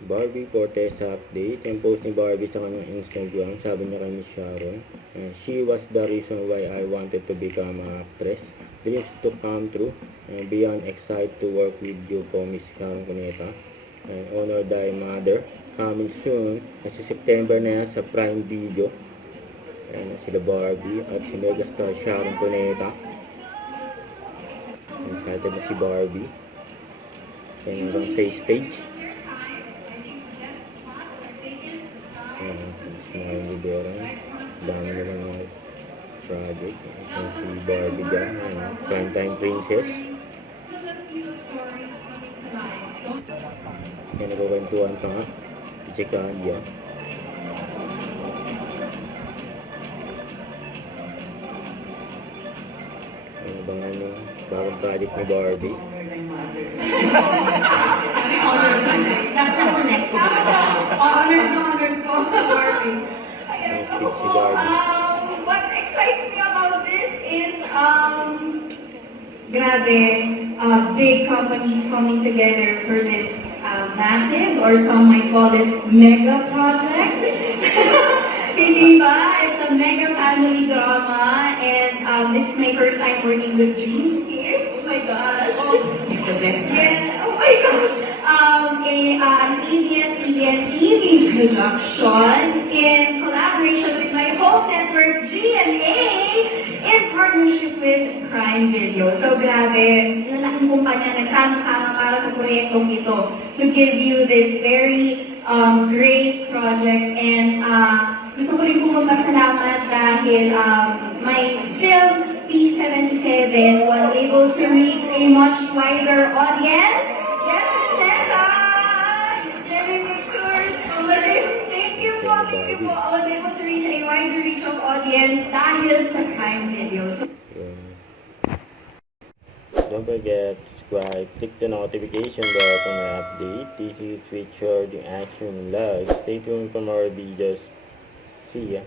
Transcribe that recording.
Barbie Fortes update. Yung post ni Barbie sa kanyang Instagram, sabi niya kay Miss Sharon, she was the reason why I wanted to become an actress. Dreams to come true. Beyond excited to work with you po, Miss Sharon Cuneta. Honor thy mother. Coming soon. Kasi September na yan sa Prime Video. Ayan sila Barbie at si Megastar Sharon Cuneta. Excited na si Barbie. Ayan hanggang sa stage. Mga libera, dami nila mga project. Si Barbie dyan, Primetime Princess. Kaya nagkakwentuhan pa nga, i-checkahan dyan. Ano bang bagong project ni Barbie? What excites me about this is, grabe, big companies coming together for this massive, or some might call it mega project. Hindi ba? It's a mega family drama, and this is my first time working with Dreams here. Oh my gosh. Yeah, oh my gosh. An ABS-CBN TV production in collaboration with my home network, GMA, in partnership with Prime Video. So grabe, lalaking kumpanya nagsama-sama para sa proyektong ito to give you this very great project. And gusto ko rin po magpasalamat dahil my film P77 was able to reach a much wider audience. Yes, Nessa! Jerry Pictures! Thank you po. I was able to reach a wider reach of audience dahil sa Prime Video. Don't forget to subscribe, click the notification bell for my update. This is Richard, the Action Live. Stay tuned for more videos. See ya.